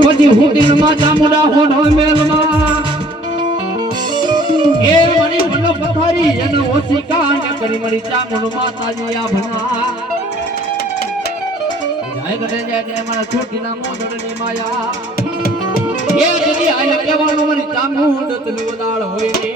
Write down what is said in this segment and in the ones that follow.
પછી હોટેલમાં ચામુંડા હોનો મેલમાં એ મણી મનો પથારી એનો ઓછી કાંડ કરી મરી ચામુંડ માતાજી આ ભણા જાય કરે જાય કે મારા છોટીના મોદડની માયા એ જદી આય કહેવાનું મરી ચામુંડ તલું દાળ હોય ને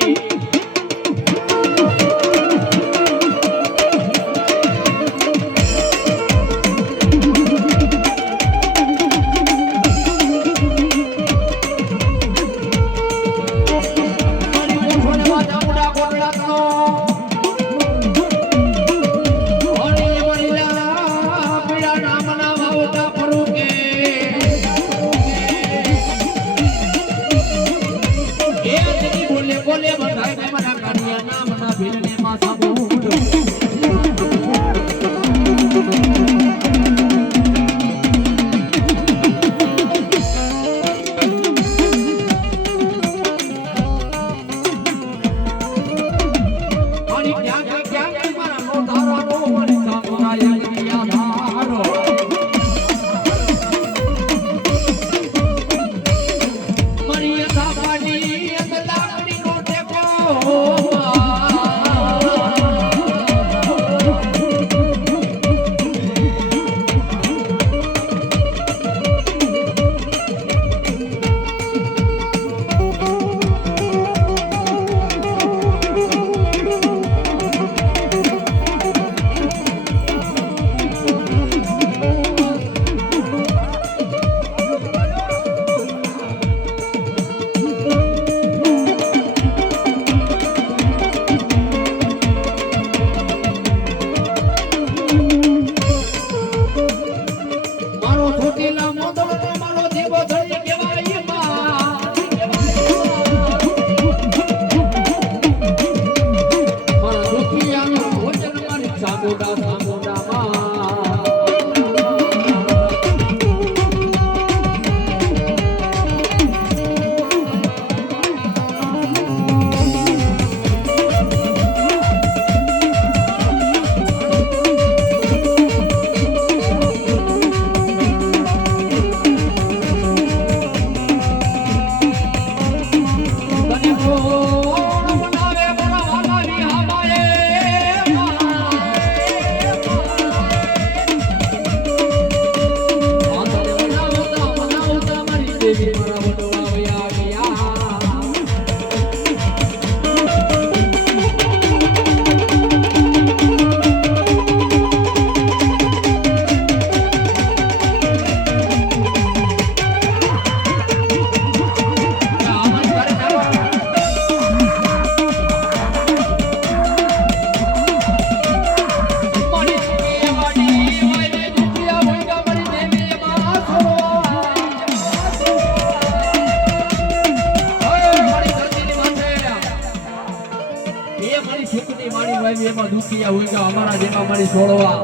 એમાં દુખિયા હોય કે અમારા જેમાં મારી છોડવા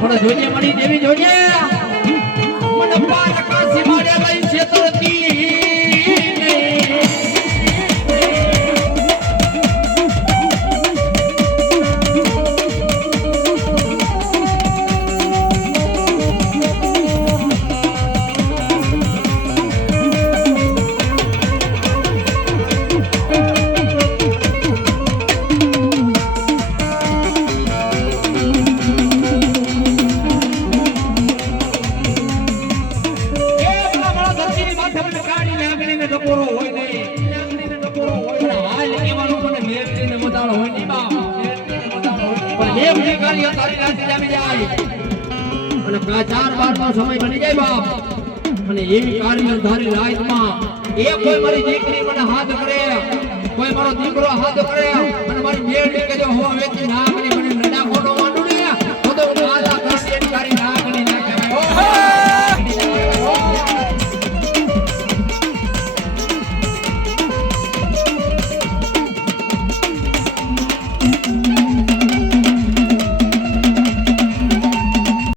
મને જોઈએ મળી દેવી જોઈએ મને પાર કાસી માર્યા ભાઈ છેતરતી સમય બની જાય બાપ અને એવી કાર્ય ધારી રાતમાં એ કોઈ મારી દીકરી મને હાથ કરે કોઈ મારો દીકરો હાથ કરે અને મારી બેટી કે જો હો વેચી ના